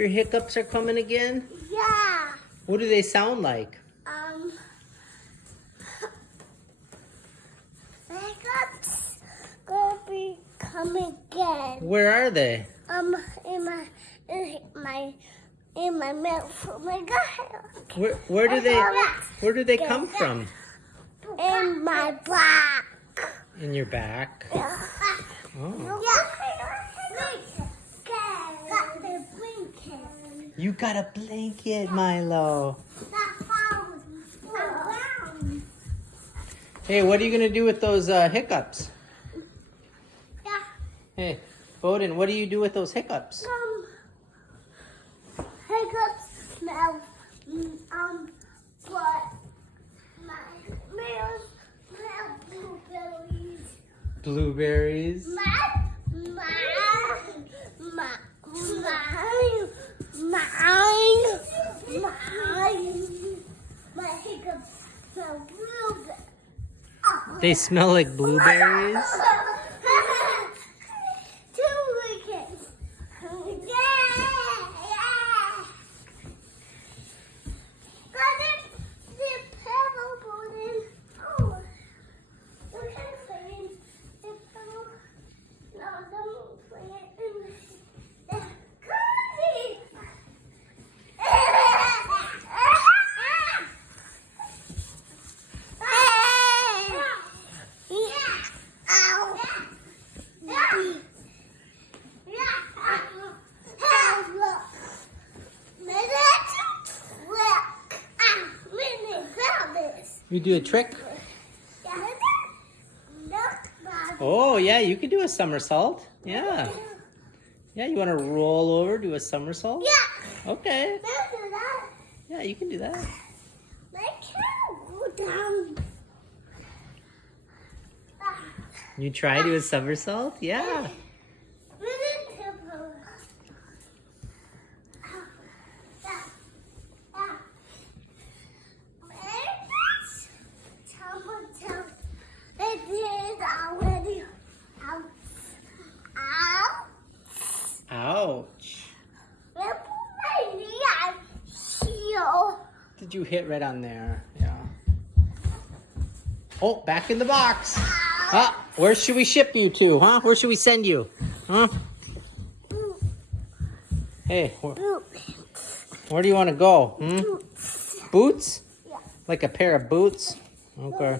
Your hiccups are coming again? Yeah. What do they sound like? Hiccups gonna be coming again. Where are they? In my mouth. Oh my God. Where do they come from? In my back. In your back? Yeah. Oh. Got the blanket. You got a blanket, Milo. Hey, what are you gonna do with those hiccups? Yeah. Hey, Bowden, what do you do with those hiccups? Hiccups smell. But my nails smell blueberries. Blueberries. My hiccups smell blueberries. They smell like blueberries? You do a trick? Oh, yeah, you can do a somersault. Yeah. Yeah, you want to roll over, do a somersault? Yeah. Okay. Let's do that. Yeah, you can do that. I can't go down. You try to do a somersault? Yeah. Ouch. Did you hit right on there? Yeah. Oh, back in the box. Ah, where should we ship you to, huh? Where should we send you? Huh? Hey, where do you want to go? Boots? Yeah. Like a pair of boots? Okay.